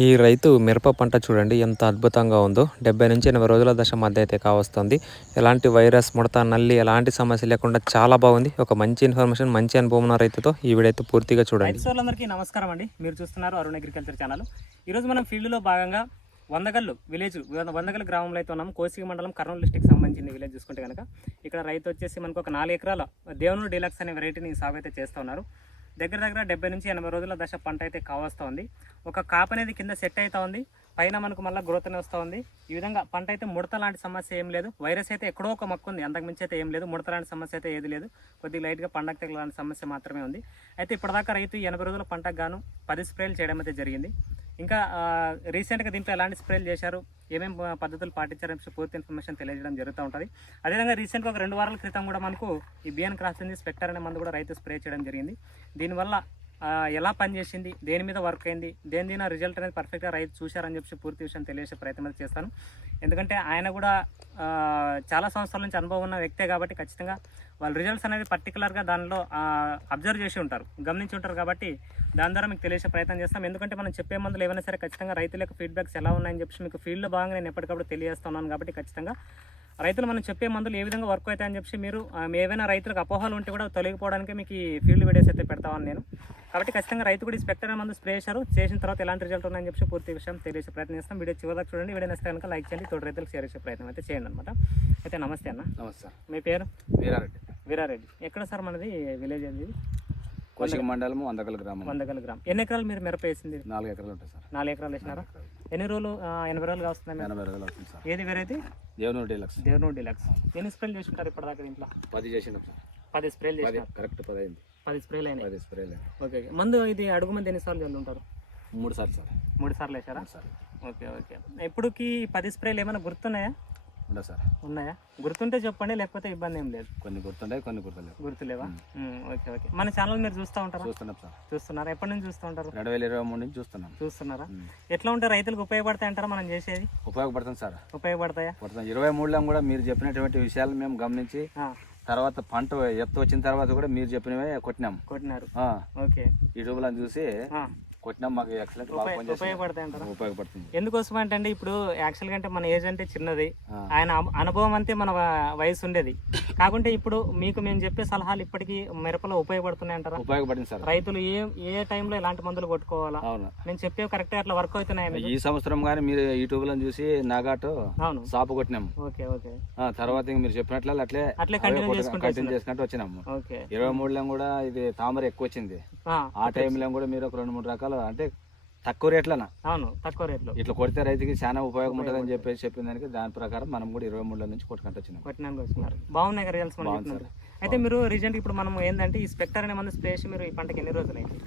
ఈ రైతు మిరప పంట చూడండి ఎంత అద్భుతంగా ఉందో. డెబ్బై నుంచి ఎనభై రోజుల దశ మధ్య అయితే కావస్తుంది. ఎలాంటి వైరస్ ముడత నల్లి ఎలాంటి సమస్య లేకుండా చాలా బాగుంది. ఒక మంచి ఇన్ఫర్మేషన్ మంచి అనుభవం ఉన్న రైతుతో ఈ వీడైతే పూర్తిగా చూడండి. సోర్లందరికీ నమస్కారం అండి. మీరు చూస్తున్నారు అరుణ్ అగ్రికల్చర్ ఛానల్. ఈరోజు మనం ఫీల్డ్లో భాగంగా వందగల్లు విలేజ్ వందగల్లు గ్రామంలో అయితే ఉన్నాం. కోసిక మండలం కర్నూలు డిస్టిక్ సంబంధించిన విలేజ్ చూసుకుంటే కనుక ఇక్కడ రైతు వచ్చేసి మనకు ఒక నాలుగు ఎకరాల దేవునూరు డీలక్స్ అనే వెరైటీని సాగు అయితే చేస్తూ ఉన్నారు. దగ్గర దగ్గర డెబ్బై నుంచి ఎనభై రోజుల దశ పంట అయితే కావస్తూ ఉంది ఒక కాప్ అనేది కింద సెట్ అవుతూ ఉంది పైన మనకు మళ్ళీ గ్రోత్ అనేది వస్తూ ఉంది ఈ విధంగా పంట అయితే ముడత లాంటి సమస్య ఏం లేదు. వైరస్ అయితే ఎక్కడో ఒక మొక్క ఉంది. అంతకు మించి అయితే ఏం లేదు. ముడత లాంటి సమస్య అయితే ఏది లేదు. కొద్దిగా లైట్గా పండగ తెగ లాంటి సమస్య మాత్రమే ఉంది. అయితే ఇప్పటిదాకా రైతు ఎనభై రోజుల పంటకు గాను పది స్ప్రేలు చేయడం అయితే జరిగింది. ఇంకా రీసెంట్గా దీంట్లో ఎలాంటి స్ప్రేలు చేశారు? ఏమేమి పద్ధతులు పాటించారని పూర్తి ఇన్ఫర్మేషన్ తెలియజేయడం జరుగుతూ ఉంటుంది. అదేవిధంగా రీసెంట్గా ఒక రెండు వారాల క్రితం కూడా మనకు ఈ బిఎన్ క్రాస్ ఉంది స్పెక్టర్ అనే మందు కూడా రైతు స్ప్రే చేయడం జరిగింది. దీనివల్ల ఎలా పనిచేసింది? దేని మీద వర్క్ అయింది? దేని దీని రిజల్ట్ అనేది పర్ఫెక్ట్గా రైతు చూశారని చెప్పి పూర్తి విషయం తెలియజేసే ప్రయత్నం అయితే చేస్తాను. ఎందుకంటే ఆయన కూడా చాలా సంవత్సరాల నుంచి అనుభవం ఉన్న వ్యక్తే కాబట్టి ఖచ్చితంగా వాళ్ళ రిజల్ట్స్ అనేది పర్టికులర్గా దానిలో అబ్జర్వ్ చేసి ఉంటారు గమనించి ఉంటారు కాబట్టి దాని ద్వారా మీకు తెలియజేసే ప్రయత్నం చేస్తాం. ఎందుకంటే మనం చెప్పే మందులు ఏమైనా సరే ఖచ్చితంగా రైతుల యొక్క ఫీడ్బ్యాక్స్ ఎలా ఉన్నాయని చెప్పి మీకు ఫీల్డ్లో భాగంగా నేను ఎప్పటికప్పుడు తెలియజేస్తున్నాను కాబట్టి ఖచ్చితంగా రైతులు మనం చెప్పే మందులు ఏ విధంగా వర్క్ అవుతాయని చెప్పి మీరు ఏవైనా రైతులకు అపోహలు ఉంటే కూడా తొలగిపోవడానికి మీకు ఈ ఫీల్డ్ వీడియోస్ అయితే పెడతామని నేను. కాబట్టి ఖచ్చితంగా రైతు కూడా స్పెక్టర్ మందు స్ప్రే చేశారు. చేసిన తర్వాత ఎలాంటి రిజల్ట్ ఉన్నాయని చెప్పి పూర్తి విషయం తెలియజేసే ప్రయత్నం చేస్తాం. వీడియో చివరికి చూడండి. వీడియో నచ్చితే కనుక లైక్ చేయండి. తోటి రైతులకు షేర్ చేసే ప్రయత్నం అయితే చేయండి అనమాట అయితే నమస్తే అన్న. నమస్తే మీ పేరు? వీరారెడ్డి. వీరారెడ్డి. ఎక్కడ సార్ మనది? విలేజ్ అది కోశిక మండలం వందకల గ్రామం వందగల గ్రామం. ఎన్ని ఎకరాలు మీరు మిరప వేసింది? నాలుగు ఎకరాలు ఉంటాయి సార్. నాలుగు ఎకరాలు వేసినారా? ఎన్ని రోజులు ఎనభై రోజులు వస్తుంది మీరు? ఎనభై రోజులు అవుతుంది సార్. ఏది variety? Devanur deluxe. Devunur deluxe. ఎన్ని స్ప్రేలు చేసుకుంటారు ఇప్పటిదాకా దీంట్లో? పది చేసినాం సార్. పది స్ప్రేలు చేసినారు. కరెక్ట్ పది అయింది పది స్ప్రేలు అయినాయి. పది స్ప్రేలు ఓకే ఓకే. మందు ఇది అడుగు మంది ఎన్నిసార్లు చల్లు ఉంటారు మూడు సార్లు సార్. మూడు సార్లు వేసారా ఓకే ఓకే. ఇప్పుడుకి పది స్ప్రేలు ఏమైనా గుర్తున్నాయా? ఉండదు సార్? ఉన్నాయా? గుర్తుంటే చెప్పండి లేకపోతే ఇబ్బంది ఏం లేదు. కొన్ని గుర్తుంటాయి కొన్ని గుర్తులేవు? గుర్తులేవా ఓకే ఓకే. మన ఛానల్ మీరు చూస్తూ ఉంటారా? చూస్తున్నాం సార్. చూస్తున్నారా? ఎప్పటి నుంచి చూస్తూ ఉంటారు? రెండు వేల ఇరవై మూడు నుంచి చూస్తున్నాం. చూస్తున్నారా. ఎట్లా ఉంటే రైతులకు ఉపయోగపడతాయి అంటారా మనం చేసేది? ఉపయోగపడుతుంది సార్. ఉపయోగపడతాయా? పడుతుంది ఇరవై మూడులో కూడా మీరు చెప్పినటువంటి విషయాలు మేము గమనించి తర్వాత పంట ఎత్తు వచ్చిన తర్వాత కూడా మీరు చెప్పినవే కొట్టినాం. కొట్టినారు. ఓకే. యూట్యూబ్లో చూసి ఆ, కొట్టినాం మాకు ఎక్సలెంట్ బాగా ఉపయోగ- పనిచేస్తుంది ఉపయోగపడతాయి అంటారా? ఉపయోగపడుతుంది ఎందుకోసం అంటే అండి ఇప్పుడు యాక్చువల్గా అంటే మన ఏజ్ అంటే చిన్నది. ఆయన అను- అనుభవం అంతే మన వయసు ఉండేది. కాకుంటే ఇప్పుడు మీకు మేము చెప్పే సలహాలు ఇప్పటికీ మిరపలో ఉపయోగపడుతున్నాయి అంటారా? ఉపయోగపడింది సార్. రైతులు ఏ ఏ టైంలో ఎలాంటి మందులు కొట్టుకోవాలా? అవును. నేను చెప్పేవి కరెక్ట్ అట్లా వర్క్ అవుతున్నాయి? ఈ సంవత్సరం కానీ మీరు యూట్యూబ్లో చూసి నాగాటు అవును. సాపు కొట్టినాం ఓకే ఓకే. ఆ, తర్వాత ఇంక మీరు చెప్పినట్లు అట్లే అట్లే కంటిన్యూ చేసుకుంటూ వచ్చినాము. ఓకే. ఇరవై మూడులో కూడా ఇది తామర ఎక్కువ వచ్చింది. ఆ, ఆ టైంలో కూడా మీరు ఒక రెండు మూడు రకాలు అంటే తక్కువ రేట్లన? అవును తక్కువ రేట్లో. ఇట్లా కొడితే రైతుకి చాలా ఉపయోగం ఉంటుంది అని చెప్పేసి చెప్పిన దానికి దాని ప్రకారం మనం కూడా ఇరవై మూడుల నుంచి కొట్టుకుంటూ వచ్చినాం. కొట్టినానికి వచ్చినారు బాగున్నాయి కదా రిజల్ట్స్ మనం చెప్పినట్టు అయితే మీరు రీసెంట్ ఇప్పుడు మనం ఏంటంటే ఈ స్పెక్టర్ అనే మంది స్ప్రే మీరు ఈ పంటకి ఎన్ని రోజులు అయింది?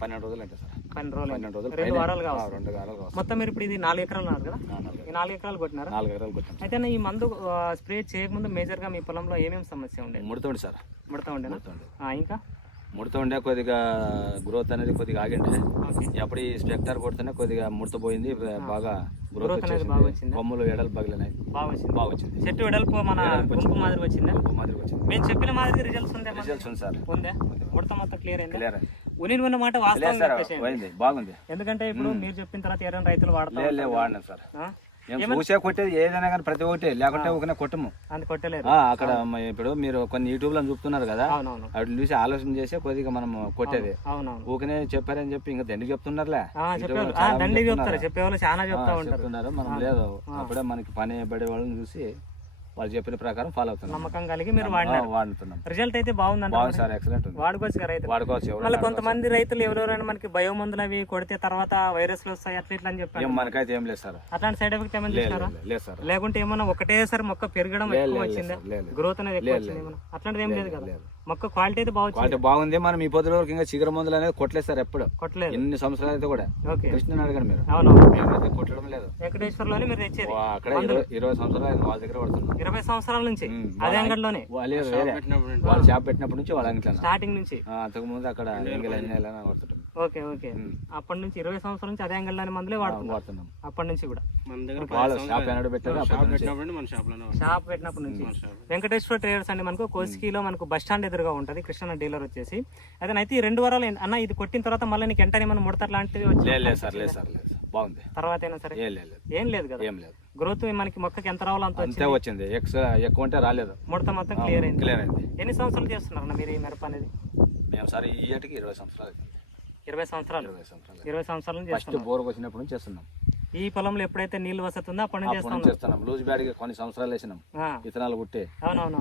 పన్నెండు రోజులు అంటే సార్. పన్నెండు రోజులు. పన్నెండు రోజులు. రెండు. వారాలు కావచ్చు రెండు వారాలు కావచ్చు మొత్తం మీరు ఇప్పుడు ఇది నాలుగు ఎకరాలు ఉన్నారు కదా? ఈ నాలుగు ఎకరాలు కొట్టినారా? నాలుగు ఎకరాలు కొట్టాం సార్. అయితే ఈ మందు స్ప్రే చేయకముందు మేజర్గా మీ పొలంలో ఏమేమి సమస్య ఉండేది? ముడుతుండే సార్. ముడతా ఉండేనా? ముడుతుండే ఇంకా ముడుతుండే కొద్దిగా గ్రోత్ అనేది కొద్దిగా ఆగిండే. ఓకే అప్పుడు ఈ స్పెక్టర్ కొడితేనే కొద్దిగా బాగా గ్రోత్ గ్రోత్ అనేది బాగా వచ్చేసింది వచ్చిందా? కొమ్ములు ఎడలు పగిలినాయి. బాగా వచ్చింది బాగా వచ్చింది. చెట్టు వెడల్పు మన గుంపు మాదిరి వచ్చిందా? గుంపు మాదిరి వచ్చింది. మేము చెప్పిన మాదిరి రిజల్ట్స్ ఉందా? రిజల్ట్స్ ఉంది సార్. ఉందా? ముడత మొత్తం క్లియర్ అయిందా? క్లియర్ ఉని ఉన్న మాట వాస్తవం. పోయింది బాగుంది. ఎందుకంటే ఇప్పుడు మీరు చెప్పిన తర్వాత ఎవరైనా రైతులు వాడతారు. వాడినాం సార్. చూసే కొట్టేది ఏదైనా కానీ ప్రతి ఒక్కటి లేకుంటే ఒకనే కొట్టము. అంత అక్కడ మ- ఇప్పుడు మీరు కొన్ని యూట్యూబ్లో చూపుతున్నారు కదా అవునవును. వాటిని చూసి ఆలోచన చేసే కొద్దిగా మనం కొట్టేది. అవునవును. ఊకనే చెప్పారని చెప్పి ఇంకా దండికి చెప్తున్నారులే. ఆ, చెప్పేవాళ్ళు ఆ, చాలా మంది దండిగా చెప్తారు. చెప్తున్నారు. చెప్పేవాళ్ళు చాలా ఆ, చెప్తా ఉంటారు. చెప్తున్నారు. మనం లేదు. అప్పుడే మనకి పని పడే వాళ్ళని చూసి వాళ్ళు చెప్పిన ప్రకారం ఫాలో అవుతున్నాం. నమ్మకం కలిగి మీరు వాడినారు. వాడుతున్నాం. రిజల్ట్ అయితే బాగుందంట బాగుంది సార్ ఎక్సలెంట్ ఉంది. వాడుకోవచ్చు కదా రైతులు వాడుకోవచ్చు ఎవరు మళ్ళీ కొంతమంది రైతులు ఎవరెవరైనా మనకి బయో మందులు అవి కొడితే తర్వాత వైరస్లు వస్తాయి అట్లా ఇట్లా అని చెప్పారు. ఏం మనకైతే ఏం లేదు సార్. అట్లాంటి సైడ్ ఎఫెక్ట్ ఏమైనా లేదు చూసినారా? లేదు, సార్. లేకుంటే ఏమన్నా ఒకటేసారి మొక్క పెరగడం ఎక్కువ వచ్చిందా. గ్రోత్ అనేది ఎక్కువ వచ్చింది అట్లాంటిది ఏం లేదు కదా. మొక్క క్వాలిటీ అయితే బాగా వచ్చింది క్వాలిటీ బాగుంది మనం ఈ పొద్దు వరకు ఇంకా చిగురు మందులు అనేది కొట్టలేదు సార్ ఎప్పుడు. కొట్టలేదు. ఎన్ని సంవత్సరాలు అయితే కూడా. ఓకే. కృష్ణని అడగండి మీరు. మేమైతే కొట్టడం వెంకటేశ్వర్లోనే మీరు తెచ్చేది. అక్కడ ఇరవై సంవత్సరాలు ఆయన వాళ్ళ దగ్గర పడుతున్నాం. ఇరవై సంవత్సరాల నుంచి అదే అంగడిలోనే. వాళ్ళు షాప్ పెట్టినప్పటి నుంచి వాళ్ళ అంగిట్లా స్టార్టింగ్ నుంచి. అంతకు ముందు అక్కడ ఓకే ఓకే. అప్పటి నుంచి ఇరవై సంవత్సరాల నుంచి అదే అంగడిలోని మందులే వాడుతున్నాం. అప్పటి నుంచి కూడా. వాళ్ళు షాప్ ఎన్నడూ పెట్టారు అప్పటి నుంచి. షాప్ పెట్టినప్పటి నుంచి. వెంకటేశ్వర ట్రేడర్స్ అండి మనకు కోసికిలో మనకు బస్ స్టాండ్ ఎదురుగా ఉంటుంది. కృష్ణ డీలర్ వచ్చేసి. అదే అయితే ఈ రెండు వారాలు అన్న ఇది కొట్టిన తర్వాత మళ్ళీ నీకు ఎంటనే మనం ముడత లాంటివి వచ్చి లేదు లేదు సార్ లేదు సార్ లేదు బాగుంది. తర్వాత అయినా సరే? ఏం లేదు ఏం లేదు కదా? ఏం లేదు. గ్రోత్ మనకి మొక్కకి ఎంత రావాలో అంత అంతే వచ్చింది. ఎక్కువ ఉంటే రాలేదు. ముడత మొత్తం క్లియర్ అయింది. క్లియర్ అయింది. ఎన్ని సంవత్సరాలు చేస్తున్నారన్న మీరు ఈ మిరప అనేది? మేము సార్ ఈ ఏటికి ఇరవై సంవత్సరాలు ఇరవై సంవత్సరాలు. ఇరవై సంవత్సరాలు ఇరవై సంవత్సరాల ఫస్ట్ బోర్కి వచ్చినప్పుడు నుంచి చేస్తున్నాం. ఈ పొలంలో ఎప్పుడైతే నీళ్ళు వసతి ఉందో అప్పటి నుంచి చేస్తున్నాం. లూజ్ బ్యాడ్గా కొన్ని సంవత్సరాలు వేసినాం. విత్తనాలు కుట్టి. అవునవును.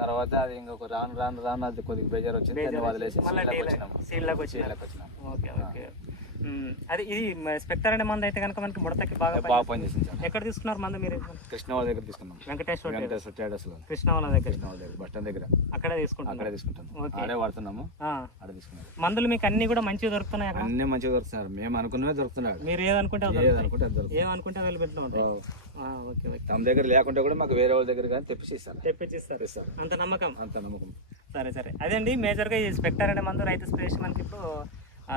తర్వాత అది ఇంకొక రాను రాను రాను అది కొద్దిగా బేజార్ వచ్చింది. దాన్ని వదిలేసి డీలర్ వచ్చినాం. Okay okay. అది ఇది స్పెక్టర్ అనే మంది అయితే కనుక మనకి ముడతకి బాగా బాగా పనిచేసింది సార్. ఎక్కడ తీసుకున్నారు మందు మీరు? కృష్ణ వాళ్ళ దగ్గర తీసుకున్నాం. వెంకటేశ్వర వెంకటేశ్వర ట్రేడర్స్లో కృష్ణ వాళ్ళ దగ్గర. కృష్ణ వాళ్ళ దగ్గర బస్ స్టాండ్ దగ్గర. అక్కడే తీసుకుంటున్నారు. అక్కడే తీసుకుంటాం. ఓకే. ఆడే వాడుతున్నాము. ఆ. ఆడే తీసుకున్నాం. మందులు మీకు అన్ని కూడా మంచిగా దొరుకుతున్నాయి అక్కడ? అన్ని మంచిగా దొరుకుతున్నారు మేము అనుకున్నవే దొరుకుతున్నాడు మీరు ఏదనుకుంటే అది అది ఏమనుకుంటే అవైలబిలిటీలో ఉంటాయి ఆ, ఓకే ఓకే. తమ దగ్గర లేకుంటే కూడా మాకు వేరే వాళ్ళ దగ్గర కానీ తెప్పించిస్తారు ఇస్తారు అంత నమ్మకం? అంత నమ్మకం. సరే సరే. అదేండి మేజర్గా ఈ స్పెక్టర్ అనే మందు రైతు స్ప్రేషన్ మనకి ఇప్పుడు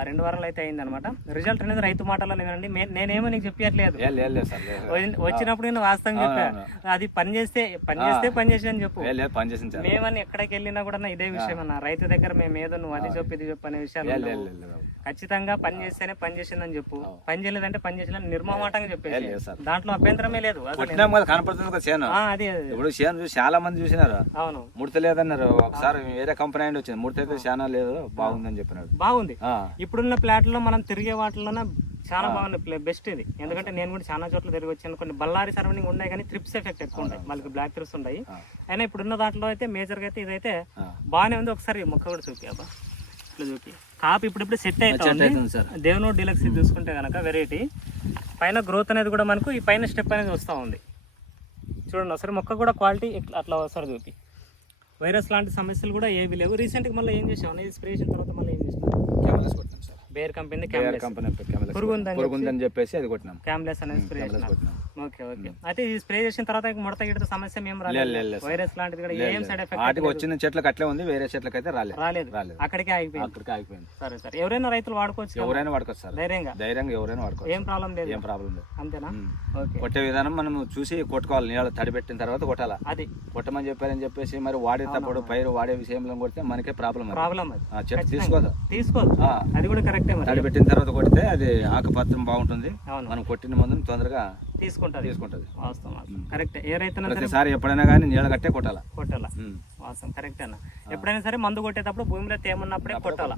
రెండు వారాలు అయితే అయిందనమాట రిజల్ట్ అనేది రైతు మాటల్లో వినండి. మే- నేనేమో నీకు చెప్పట్లేదు. వచ్చినప్పుడు నేను వాస్తవం చెప్పా. అది పని చేస్తే పని చేస్తే పని చేసి అని చెప్పు మేమని ఎక్కడికి వెళ్ళినా కూడా ఇదే విషయం అన్న. రైతు దగ్గర మేము ఏదో నువ్వు అది చెప్పు ఇది చెప్పు అనే విషయాలు ఖచ్చితంగా పని చేస్తేనే పని చేసిందని చెప్పు. పని చేయలేదంటే పని చేసిన నిర్మమాటంగా సార్. దాంట్లో అభ్యంతరమే లేదు కనపడుతుంది చేను. అది. ఇప్పుడు చేను చూసి చాలా మంది చూసినారు. అవును. ముడత లేదన్నారు. ఒకసారి వేరే కంపెనీ అండి వచ్చింది. ముడత అయితే చాలా లేదు బాగుందని చెప్పినాడు. బాగుంది. ఇప్పుడున్న ప్లాట్లో మనం తిరిగే వాటిలోనే చాలా బాగుంది ప్లే బెస్ట్ ఇది. ఎందుకంటే నేను కూడా చాలా చోట్ల తిరిగి వచ్చాను. కొన్ని బళ్ళారి సరౌండింగ్ ఉన్నాయి కానీ త్రిప్స్ ఎఫెక్ట్ ఎక్కువ ఉంటాయి. మనకి బ్లాక్ త్రిప్స్ ఉన్నాయి ఆ. అయినా ఇప్పుడున్న దాంట్లో అయితే మేజర్గా అయితే ఇదైతే. బాగానే ఉంది. ఒకసారి మొక్క కూడా చూపి అబ్బా. ఇట్లా చూపి. కాపు ఇప్పుడు సెట్ అవుతుంది అవుతుంది సార్. దేవనో డీలక్స్ చూసుకుంటే కనుక వెరైటీ పైన గ్రోత్ అనేది కూడా మనకు ఈ పైన స్టెప్ అనేది వస్తూ ఉంది. చూడండి ఒకసారి మొక్క కూడా క్వాలిటీ అట్లా ఒకసారి చూపి. వైరస్ లాంటి సమస్యలు కూడా ఏవి లేవు. రీసెంట్గా మళ్ళీ ఏం చేసాం అనేది స్ప్రే చేసిన తర్వాత మళ్ళీ ఏం చేసాం కెమెరాస్ కొట్టినాం సార్. బేర్ కంపెనీ కంపెనీ పురుగు ఉందని చెప్పేసి అది కొట్టినాం. క్యామ్లెస్ అనేది స్ప్రే చేసిన ఓకే ఓకే. అయితే ఈ స్ప్రే చేసిన తర్వాత ముడత గిడత సమస్య మేము లేదు, రాలేదు లేదు, లేదు, వైరస్ లాంటిది కూడా ఏం సైడ్ ఎఫెక్ట్ వాటికి వచ్చిన చెట్లకు అట్లే ఉంది వేరే చెట్లకి అయితే రాలేదు. రాలేదు. రాలేదు. అక్కడికే ఆగిపోయింది. అక్కడికి ఆగిపోయింది. సరే సరే. ఎవరైనా రైతులు వాడుకోవచ్చు? ఎవరైనా వాడుకోవచ్చు సార్. ధైర్యంగా? ధైర్యంగా ఎవరైనా వాడుకోవచ్చు. ఏం ప్రాబ్లం లేదు. ఏం ప్రాబ్లం లేదు. అంతేనా. ఓకే. కొట్టే విధానం మనం చూసి కొట్టుకోవాలి. నీళ్ళు తడి పెట్టిన తర్వాత కొట్టాలా? అది. కొట్టమని చెప్పారని చెప్పేసి మరి వాడేటప్పుడు పైరు వాడే విషయంలో కొడితే మనకే ప్రాబ్లం. ప్రాబ్లం చెట్టు తీసుకోదు. తీసుకోదు. అది కూడా కరెక్టే తడి పెట్టిన తర్వాత కొడితే అది ఆకుపత్రం బాగుంటుంది. మనం కొట్టిన మందుని తొందరగా తీసుకుంటది. తీసుకుంటుంది. వాస్తవం వాస్తవం. కరెక్టే ఏ సరే ప్రతిసారి ఎప్పుడైనా కానీ నీళ్ళ కట్టే కొట్టాలా? కొట్టాలా. వాస్తవం కరెక్ట్ అన్న. ఎప్పుడైనా సరే మందు కొట్టేటప్పుడు భూమిలో తేమ ఉన్నప్పుడే కొట్టాలా.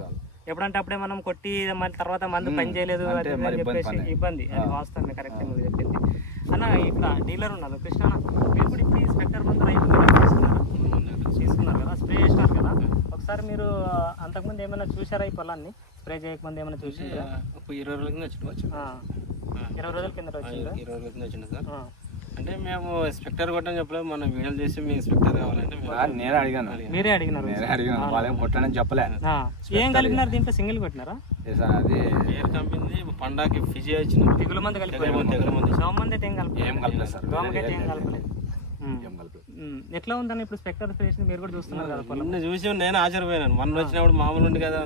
ఎప్పుడంటే అప్పుడే మనం కొట్టి మళ్ళీ తర్వాత మందు పని చేయలేదు అని ఇబ్బంది చెప్పేసి. ఇబ్బంది. అది వాస్తవమే కరెక్ట్ మీరు చెప్పింది. అన్న ఇక్కడ డీలర్ ఉన్నారు కృష్ణ అన్న, మీరు కూడా ఇప్పుడు ఈ స్పెక్టర్ మందు రైతు తీసుకున్నారా? కదా స్ప్రే చేసినారు కదా. ఒకసారి మీరు అంతకుముందు ఏమైనా చూసారా ఈ పొలాన్ని? స్ప్రే చేయకముందు ఏమైనా ఒక ఇరవై రోజుల కింద వచ్చి. ఇరవై రోజుల కింద ఇరవై రోజుల కింద వచ్చింది సార్. అంటే మేము స్పెక్టర్ కొట్టని చెప్పలేదు మనం వీడియోలు చేసి మీ స్పెక్టర్ కావాలంటే నేనే అడిగాను. మీరే అడిగినారు. నేనే అడిగాను. వాళ్ళేం కొట్టానని చెప్పలే. ఆ. ఏం కలిపినారు దీంట్లో? సింగిల్ కొట్టినారా? అది పేరు కంపింది పండాకి ఫిజి వచ్చింది తెగుల మంది కలిపి తెగులు మందు, మందు. అయితే ఏం కలపలేదు. ఏం కలపలేదు సార్ ఏం కలపలేదు. ఎట్లా ఉందని ఇప్పుడు స్పెక్టర్ స్ప్రేషన్ మీరు కూడా చూస్తున్నారు కదా పొలం? నిన్న చూసి నేను ఆశ్చర్యపోయాను మొన్న వచ్చినప్పుడు మామూలు ఉంది కదా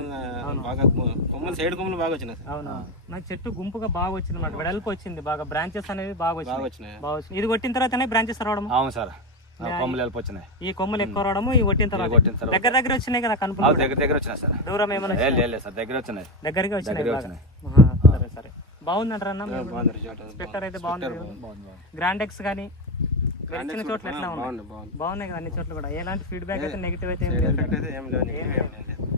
బాగా కొమ్మలు సైడ్ కొమ్మలు బాగా వచ్చినాయి. సార్ అవునా నాకు చెట్టు గుంపుగా బాగా వచ్చింది అన్నమాట. వెడల్పు వచ్చింది బాగా. బ్రాంచెస్ అనేవి బాగా బాగా వచ్చినాయి. వచ్చినాయి. బాగా వచ్చింది ఇది కొట్టిన తర్వాతనే బ్రాంచెస్ రావడం అవును సార్. ఆ, కొమ్మలు వెళ్ళిపోతున్నాయి ఈ కొమ్మలు ఎక్కువ రావడము ఈ కొట్టిన తర్వాత. కొట్టిన తర్వాత. దగ్గర దగ్గర వచ్చినాయి కదా ఆ, కనుపులు దగ్గర దగ్గర వచ్చినాయి సార్. దూరం ఏమైనా ఏ లేదు సార్. దగ్గర వచ్చినాయి. దగ్గరగా వచ్చినాయి దగ్గర బాగా. వచ్చినాయి. ఆహా, సరే సరే. బాగుందంటారా అన్న? బాగుంది రిజల్ట్. స్పెక్టర్ అయితే బాగుంది. గ్రాండెక్స్ కానీ చోట్ల ఎట్లా ఉన్నాయి బాగున్నాయి కదా అన్ని చోట్ల కూడా. ఎలాంటి ఫీడ్బ్యాక్ అయితే నెగిటివ్ అయితే ఏం లేదు.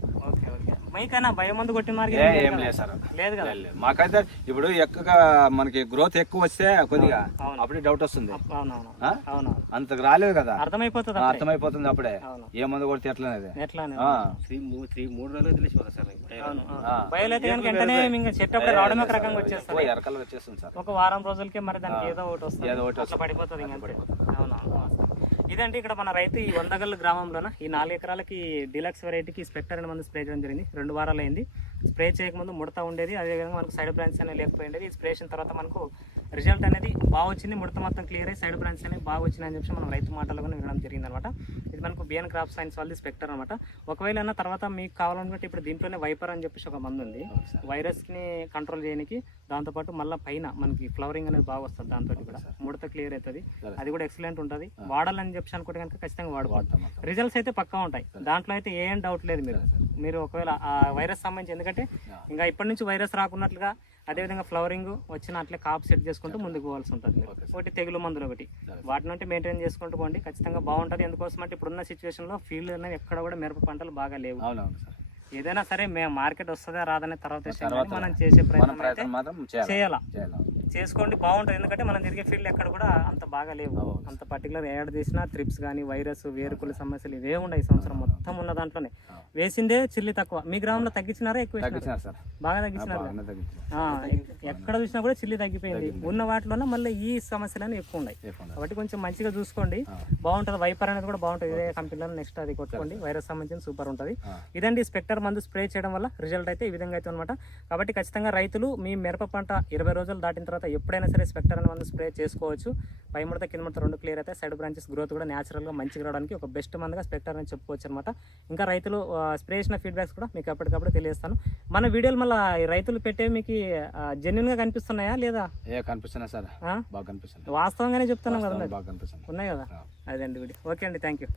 భయం మందు మార్గం ఏ, ఏం లేదు కదా? సార్. లేదు. మాకైతే ఇప్పుడు ఎక్కువగా మనకి గ్రోత్ ఎక్కువ వస్తే కొద్దిగా అవును. అప్పుడే డౌట్ వస్తుంది. అవునవును అంతకు రాలేదు కదా? అర్థమైపోతుంది. అర్థమైపోతుంది అప్పుడే. అవును. ఏ మందు కొడితే ఎట్లనేది? ఎట్లా మూడు రోజులు తెలిసిపోతుంది సార్ మీకు. అవును ఆ. బయలు అయితే కనుక వెంటనే ఇంకా చెట్టు అప్పుడే రావడం ఒక రకంగా వచ్చేస్తుంది. ఎక్కువ ఎరకలు వచ్చేస్తుంది సార్. ఒక వారం రోజులకే మరి దానికి ఏదో ఒకటి వస్తుంది. ఏదో ఒకటి పడిపోతుంది ఇదంటే ఇక్కడ మన రైతు ఈ వందగల్లు గ్రామంలోన ఈ నాలుగు ఎకరాలకి డిలక్స్ వెరైటీకి స్పెక్టర్ అనే మందు స్ప్రే చేయడం జరిగింది. రెండు వారాలు అయింది స్ప్రే చేయకముందు ముడత ఉండేది. అదేవిధంగా మనకు సైడ్ బ్రాంచ్ అనేది లేకపోయింది ఈ స్ప్రే చేసిన తర్వాత మనకు రిజల్ట్ అనేది బాగా వచ్చింది. ముడత మొత్తం క్లియర్ అయ్యి సైడ్ బ్రాంచ్ అనేది బాగా వచ్చిందని చెప్పి మనం రైతు మాటలు కూడా వినడం జరిగింది అనమాట ఇది మనకు బిఎన్ క్రాప్ సైన్స్ వాళ్ళది స్పెక్టర్ అనమాట. ఒకవేళ అన్న తర్వాత మీకు కావాలనుకుంటే ఇప్పుడు దీంట్లోనే వైపర్ అని చెప్పేసి ఒక మందు ఉంది. వైరస్ని కంట్రోల్ చేయడానికి దాంతోపాటు మళ్ళీ పైన మనకి ఫ్లవరింగ్ అనేది బాగా వస్తుంది దాంతో కూడా. ముడత క్లియర్ అవుతుంది. అది కూడా ఎక్సలెంట్ ఉంటుంది. వాడాలని చెప్పి అనుకుంటే కనుక ఖచ్చితంగా వాడుకోవాలి. రిజల్ట్స్ అయితే పక్కా ఉంటాయి. దాంట్లో అయితే ఏం డౌట్ లేదు మీరు. మీరు ఒకవేళ ఆ వైరస్ సంబంధించి ఎందుకంటే ఇంకా ఇప్పటి నుంచి వైరస్ రాకున్నట్లుగా అదేవిధంగా ఫ్లవరింగ్ వచ్చిన అట్లే కాపు సెట్ చేసుకుంటూ ముందుకు పోవాల్సి ఉంటుంది. ఒకటి తెగులు మందులు ఒకటి. వాటి నుండి మెయింటైన్ చేసుకుంటూ పోండి. ఖచ్చితంగా బాగుంటుంది. ఎందుకోసం అంటే ఇప్పుడున్న సిచ్యువేషన్లో ఫీల్డ్ అనేది ఎక్కడ కూడా మిరప పంటలు బాగా లేవు. ఏదైనా సరే మేము మార్కెట్ వస్తుందా రాదనే తర్వాత మనం చేసే ప్రయత్నం చేయాలి. చేసుకోండి బాగుంటుంది. ఎందుకంటే మనం తిరిగే ఫీల్డ్ ఎక్కడ కూడా అంత బాగా లేవు. అంత పర్టికులర్ ఏడ తీసినా ట్రిప్స్ కానీ వైరస్ వేరుకుల సమస్యలు ఇవే ఉన్నాయి ఈ సంవత్సరం. మొత్తం ఉన్న దాంట్లోనే. వేసిందే చిల్లి తక్కువ. మీ గ్రామంలో తగ్గించినారా ఎక్కువ బాగా తగ్గించినారు? ఎక్కడ చూసినా కూడా చిల్లి తగ్గిపోయింది. ఉన్న వాటిలోనే మళ్ళీ ఈ సమస్యలు ఎక్కువ ఉన్నాయి. కాబట్టి కొంచెం మంచిగా చూసుకోండి. బాగుంటుంది. వైపర్ అనేది కూడా బాగుంటుంది. ఇదే కంపెనీలో నెక్స్ట్ అది కొట్టుకోండి. వైరస్ సంబంధించిన సూపర్ ఉంటుంది. ఇదండి స్పెక్టర్ మందు స్ప్రే చేయడం వల్ల రిజల్ట్ అయితే ఈ విధంగా అయితే అనమాట కాబట్టి ఖచ్చితంగా రైతులు మీ మిరప పంట ఇరవై రోజులు దాటిన తర్వాత ఎప్పుడైనా సరే స్పెక్టర్ అనే మందు స్ప్రే చేసుకోవచ్చు. పై ముడత కింద ముడత రెండు క్లియర్ అయితే సైడ్ బ్రాంచెస్ గ్రోత్ కూడా న్యాచురల్గా మంచిగా రావడానికి ఒక బెస్ట్ మందుగా స్పెక్టర్ అని చెప్పుకోవచ్చు అనమాట ఇంకా రైతులు స్ప్రే చేసిన ఫీడ్బ్యాక్స్ కూడా మీకు ఎప్పటికప్పుడు తెలియజేస్తాను. మన వీడియోలు మళ్ళీ రైతులు పెట్టేవి మీకు జెన్యున్గా కనిపిస్తున్నాయా లేదా? కనిపిస్తున్నా సార్? బాగా కనిపిస్తుంది వాస్తవంగానే చెప్తున్నాం కదా ఉన్నాయి కదా. అదే అండి వీడియో ఓకే అండి థ్యాంక్ యూ